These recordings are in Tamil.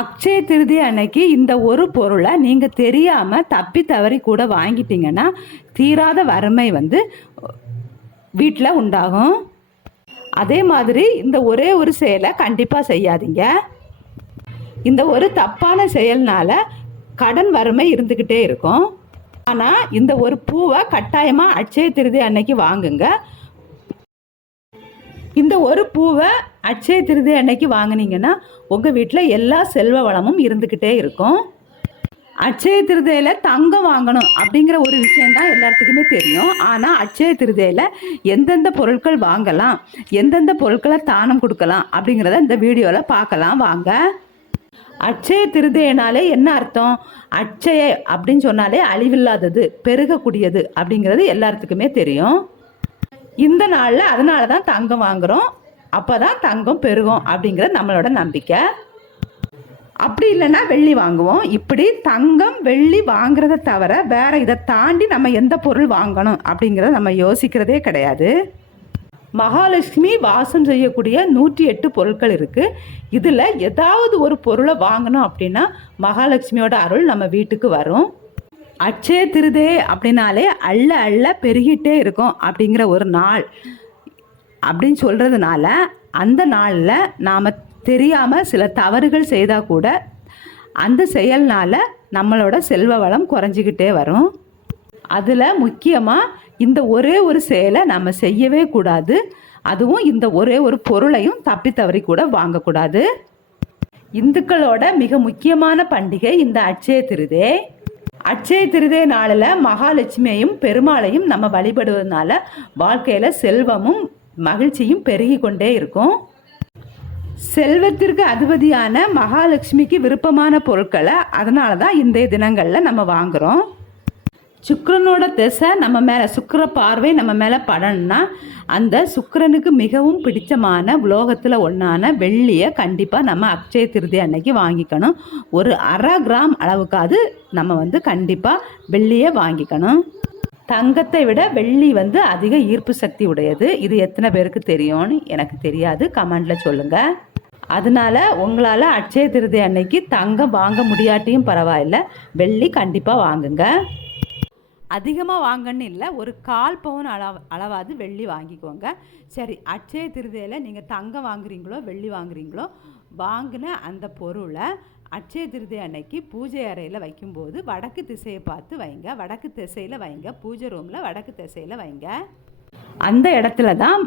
அக்ஷய திருதி அன்னைக்கு இந்த ஒரு பொருளை நீங்கள் தெரியாமல் தப்பி தவறி கூட வாங்கிட்டீங்கன்னா தீராத வறுமை வந்து வீட்டில் உண்டாகும். அதே மாதிரி இந்த ஒரே ஒரு செயலை கண்டிப்பாக செய்யாதீங்க. இந்த ஒரு தப்பான செயல்னால கடன் வறுமை இருந்துக்கிட்டே இருக்கும். ஆனால் இந்த ஒரு பூவை கட்டாயமாக அட்சய திருதி அன்னைக்கு வாங்குங்க. இந்த ஒரு பூவை அட்சய திருதி அன்னைக்கு வாங்கினீங்கன்னா உங்கள் வீட்டில் எல்லா செல்வ வளமும் இருந்துக்கிட்டே இருக்கும். அட்சய திருதையில் தங்கம் வாங்கணும் அப்படிங்கிற ஒரு விஷயந்தான் எல்லாத்துக்குமே தெரியும். ஆனால் அட்சய திருதையில் எந்தெந்த பொருட்கள் வாங்கலாம் எந்தெந்த பொருட்களை தானம் கொடுக்கலாம் அப்படிங்கிறத இந்த வீடியோவில் பார்க்கலாம். வாங்க. அட்சய திருதையினாலே என்ன அர்த்தம்? அட்சய அப்படின்னு சொன்னாலே அழிவில்லாதது பெருகக்கூடியது அப்படிங்கிறது எல்லாத்துக்குமே தெரியும். இந்த நாளில் அதனால தான் தங்கம் வாங்குகிறோம் அப்போ தான் தங்கம் பெருகும் அப்படிங்கிறது நம்மளோட நம்பிக்கை. அப்படி இல்லைன்னா வெள்ளி வாங்குவோம். இப்படி தங்கம் வெள்ளி வாங்குறத தவிர வேற இதை தாண்டி நம்ம எந்த பொருள் வாங்கணும் அப்படிங்கிறத நம்ம யோசிக்கிறதே கிடையாது. மகாலட்சுமி வாசம் செய்யக்கூடிய நூற்றி எட்டு பொருட்கள் இருக்குது இதில் ஏதாவது ஒரு பொருளை வாங்கணும் அப்படின்னா மகாலட்சுமியோட அருள் நம்ம வீட்டுக்கு வரும். அட்சய திருதே அப்படின்னாலே அள்ள அள்ள பெருகிட்டே இருக்கும் அப்படிங்கிற ஒரு நாள். அப்படின்னு சொல்கிறதுனால அந்த நாளில் நாம் தெரியாமல் சில தவறுகள் செய்தால் கூட அந்த செயல்னால் நம்மளோட செல்வ வளம் குறைஞ்சிக்கிட்டே வரும். அதில் முக்கியமாக இந்த ஒரே ஒரு செயலை நம்ம செய்யவே கூடாது. அதுவும் இந்த ஒரே ஒரு பொருளையும் தப்பி தவறி கூட வாங்கக்கூடாது. இந்துக்களோட மிக முக்கியமான பண்டிகை இந்த அட்சய திருதே. அட்சய திருதே நாளில் மகாலட்சுமியையும் பெருமாளையும் நம்ம வழிபடுவதனால வாழ்க்கையில் செல்வமும் மகிழ்ச்சியும் பெருகி கொண்டே இருக்கும். செல்வத்திற்கு அதிபதியான மகாலட்சுமிக்கு விருப்பமான பொருட்களை அதனால தான் இந்த தினங்களில் நம்ம வாங்குகிறோம் சுக்கரனோட திசை நம்ம மேலே சுக்கர பார்வை நம்ம மேலே படணும்னா அந்த சுக்கரனுக்கு மிகவும் பிடித்தமான உலோகத்தில் ஒன்றான வெள்ளியை கண்டிப்பாக நம்ம அக்ஷய திருதி அன்னைக்கு வாங்கிக்கணும். ஒரு அரை கிராம் அளவுக்காவது நம்ம வந்து கண்டிப்பாக வெள்ளியை வாங்கிக்கணும். தங்கத்தை விட வெள்ளி வந்து அதிக ஈர்ப்பு சக்தி உடையது. இது எத்தனை பேருக்கு தெரியும்னு எனக்கு தெரியாது. கமெண்டில் சொல்லுங்கள் அதனால உங்களால் அட்சய திருதி அன்னைக்கு தங்கம் வாங்க முடியாட்டியும் பரவாயில்ல. வெள்ளி கண்டிப்பாக வாங்குங்க. அதிகமாக வாங்கன்னு இல்லை ஒரு கால் பவுன் அளவு அளவாவது வெள்ளி வாங்கிக்கோங்க. சரி அட்சய திருதியில் நீங்கள் தங்கம் வாங்குறீங்களோ வெள்ளி வாங்குறீங்களோ வாங்கின அந்த பொருளை அட்சய திருதி அன்னைக்கு பூஜை அறையில் வைக்கும்போது வடக்கு திசையை பார்த்து வைங்க. வடக்கு திசையில் வைங்க. பூஜை ரூமில் வடக்கு திசையில் வைங்க. அந்த இடத்துல தான்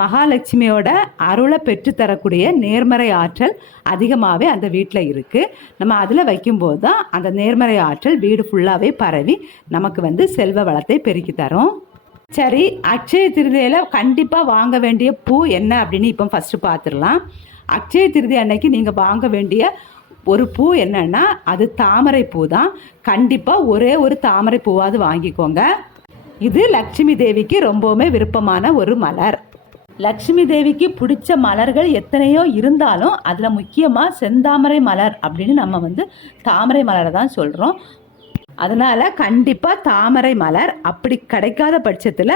மகாலட்சுமியோட அருளை பெற்றுத்தரக்கூடிய நேர்மறை ஆற்றல் அதிகமாகவே அந்த வீட்டில் இருக்குது நம்ம அதில் வைக்கும்போது தான் அந்த நேர்மறை ஆற்றல் வீடு ஃபுல்லாகவே பரவி நமக்கு வந்து செல்வ வளத்தை பெருக்கி தரும். சரி அட்சய திருதியில் கண்டிப்பாக வாங்க வேண்டிய பூ என்ன அப்படின்னு இப்போ ஃபஸ்ட்டு பார்த்துடலாம். அக்ஷய திருதி அன்னைக்கு நீங்கள் வாங்க வேண்டிய ஒரு பூ என்னன்னா அது தாமரை பூ தான். கண்டிப்பாக ஒரே ஒரு தாமரை பூவாவது வாங்கிக்கோங்க. இது லக்ஷ்மி தேவிக்கு ரொம்பவுமே விருப்பமான ஒரு மலர். லக்ஷ்மி தேவிக்கு பிடிச்ச மலர்கள் எத்தனையோ இருந்தாலும் அதில் முக்கியமாக செந்தாமரை மலர் அப்படின்னு நம்ம வந்து தாமரை மலரை தான் சொல்கிறோம் அதனால் கண்டிப்பாக தாமரை மலர் அப்படி கிடைக்காத பட்சத்தில்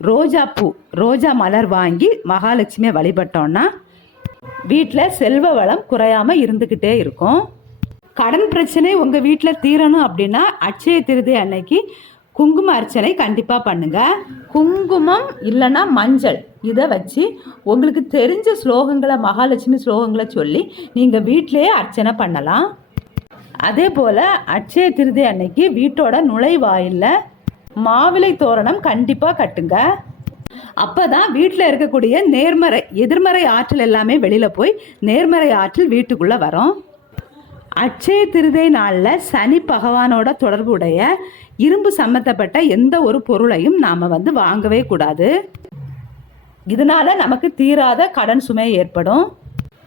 ரோஜா பூ ரோஜா மலர் வாங்கி மகாலட்சுமியை வழிபட்டோன்னா வீட்டில் செல்வ வளம் குறையாமல் இருந்துக்கிட்டே இருக்கும். கடன் பிரச்சனை உங்கள் வீட்டில் தீரணும் அப்படின்னா அட்சய திருதி அன்னைக்கு குங்கும அர்ச்சனை கண்டிப்பாக பண்ணுங்க. குங்குமம் இல்லைன்னா மஞ்சள். இதை வச்சு உங்களுக்கு தெரிஞ்ச ஸ்லோகங்களை மகாலட்சுமி ஸ்லோகங்களை சொல்லி நீங்கள் வீட்டிலேயே அர்ச்சனை பண்ணலாம். அதே போல் அட்சய திருதி அன்னைக்கு வீட்டோட நுழைவாயிலில் மாவிலை தோரணம் கண்டிப்பாக கட்டுங்க. அப்போ தான் வீட்டில் இருக்கக்கூடிய நேர்மறை எதிர்மறை ஆற்றல் எல்லாமே வெளியில் போய் நேர்மறை ஆற்றல் வீட்டுக்குள்ளே வரும். அட்சய திருதை நாளில் சனி பகவானோட தொடர்புடைய இரும்பு சம்மந்தப்பட்ட எந்த ஒரு பொருளையும் நாம் வந்து வாங்கவே கூடாது. இதனால நமக்கு தீராத கடன் சுமை ஏற்படும்.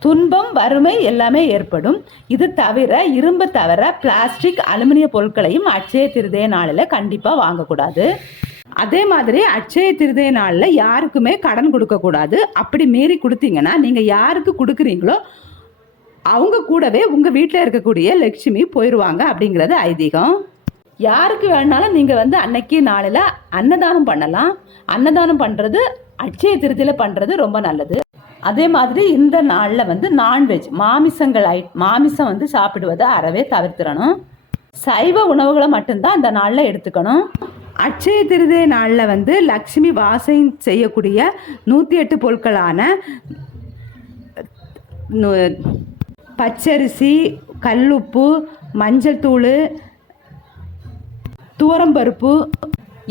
துன்பம் வறுமை எல்லாமே ஏற்படும். இது தவிர இரும்பு தவிர பிளாஸ்டிக் அலுமினிய பொருட்களையும் அட்சய திருதய நாளில் கண்டிப்பாக வாங்கக்கூடாது. அதே மாதிரி அட்சய திருதய நாளில் யாருக்குமே கடன் கொடுக்கக்கூடாது அப்படி மீறி கொடுத்தீங்கன்னா நீங்கள் யாருக்கு கொடுக்குறீங்களோ அவங்க கூடவே உங்கள் வீட்டில் இருக்கக்கூடிய லட்சுமி போயிடுவாங்க அப்படிங்கிறது ஐதீகம். யாருக்கு வேணாலும் நீங்கள் வந்து அன்னைக்கு நாளில் அன்னதானம் பண்ணலாம். அன்னதானம் பண்ணுறது அட்சய திருதியில் பண்ணுறது ரொம்ப நல்லது. அதே மாதிரி இந்த நாளில் வந்து நான்வெஜ் மாமிசங்கள் ஐ மாமிசம் வந்து சாப்பிடுவதை அறவே தவிர்த்திடணும். சைவ உணவுகளை மட்டும்தான் அந்த நாளில் எடுத்துக்கணும். அட்சய திருதே நாளில் வந்து லக்ஷ்மி வாசம் செய்யக்கூடிய நூற்றி எட்டு பொருட்களான பச்சரிசி கல்லுப்பு மஞ்சள் தூள் துவரம்பருப்பு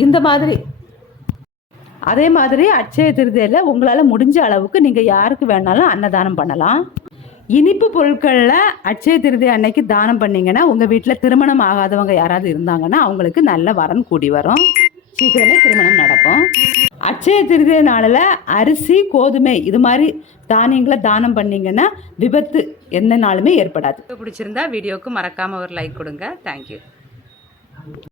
இந்த மாதிரி. அதே மாதிரி அட்சய திருதியில் உங்களால் முடிஞ்ச அளவுக்கு நீங்கள் யாருக்கு வேணாலும் அன்னதானம் பண்ணலாம். இனிப்பு பொருட்களில் அட்சய திருதி அன்னைக்கு தானம் பண்ணிங்கன்னா உங்கள் வீட்டில் திருமணம் ஆகாதவங்க யாராவது இருந்தாங்கன்னா அவங்களுக்கு நல்ல வரன் கூடி வரும். சீக்கிரமே திருமணம் நடக்கும். அட்சய திருதிய நாளில் அரிசி கோதுமை இது மாதிரி தானியங்களை தானம் பண்ணிங்கன்னா விபத்து எந்த நாளுமே ஏற்படாது. பிடிச்சிருந்தா வீடியோவுக்கு மறக்காமல் ஒரு லைக் கொடுங்க. தேங்க்யூ